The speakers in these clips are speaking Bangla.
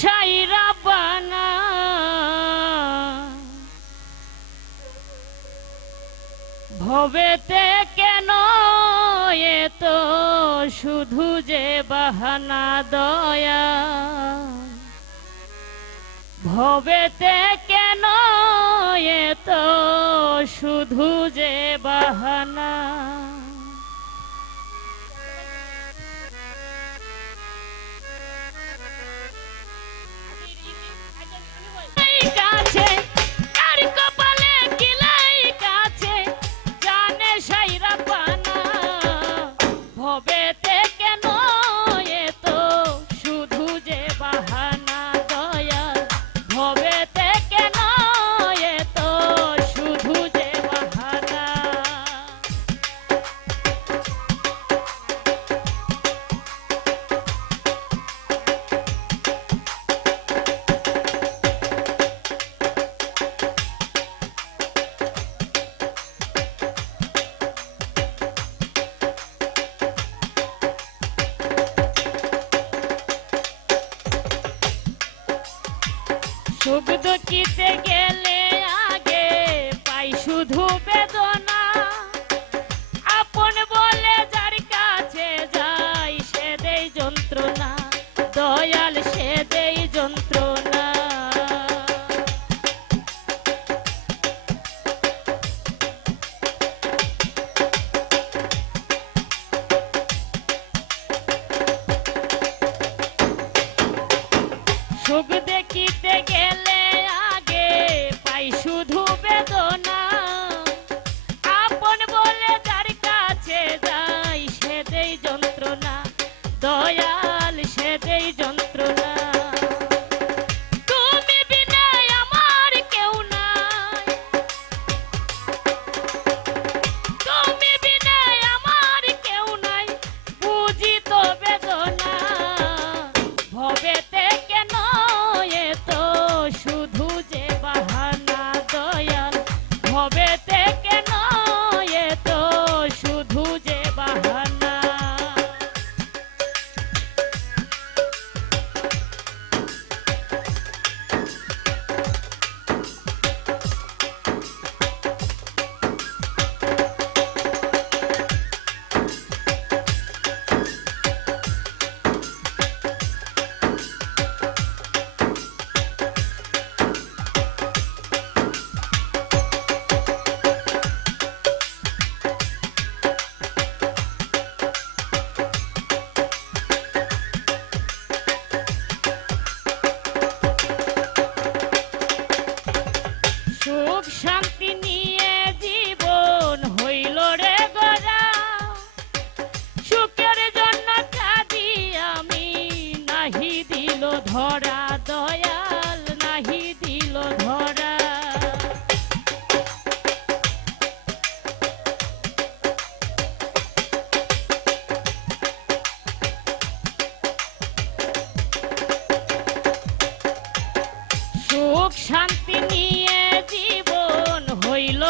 সাইরা বানা ভবেতে কেন এত শুধু যে বাহানা দয়া ভবেতে কেন এত শুধু যে বাহানা কাছে আর কপালে কিলাই কাছে জানে সাইরা পানা ভবেতে কেন এত শুধু যে বাহানা দয়া ভবেতে কেন এত শুধু যে বাহানা সুখ দুঃখিতে গেলে আগে পাই শুধু বেদনা আপন বলে যার কাছে যাই সে দেই যন্ত্রণা দয়াল সে দেই যন্ত্রণা সুখ দেখিতে গেলে আগে পাই শুধু বেদনা আপন বলে যার কাছে যাই সে দেই যন্ত্রণা দয়াল সে দেই যন্ত্রণা তুমি বিনা আমার কেউ নাই তুমি বিনা আমার কেউ নাই বুঝি তো বেদনা ভবেতে কেন এত শুধু যে বাহানা দয়াল ভবেতে কেন এত শুধু যে বাহানা সুখ শান্তি নিয়ে জীবন হইল রে গড়া সুখের জন্য কাঁদি আমি নাহি দিল ধরা দয়াল নাহি দিল ধরা সুখ শান্তি নিয়ে জীবন হইল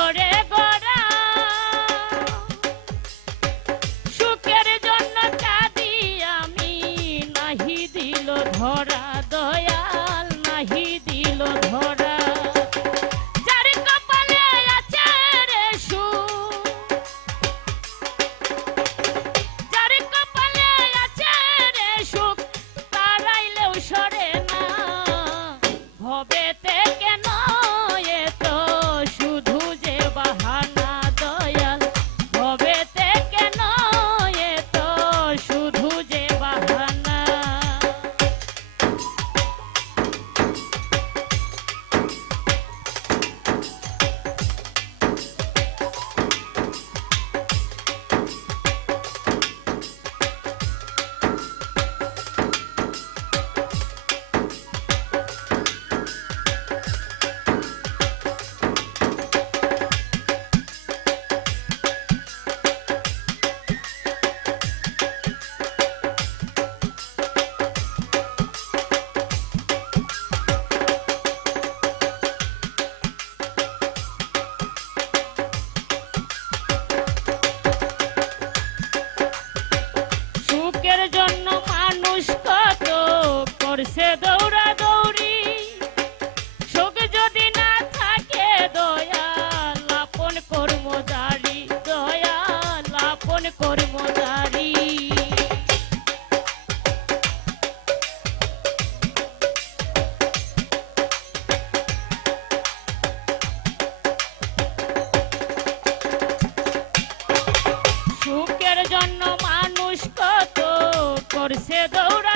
করছে দৌড়া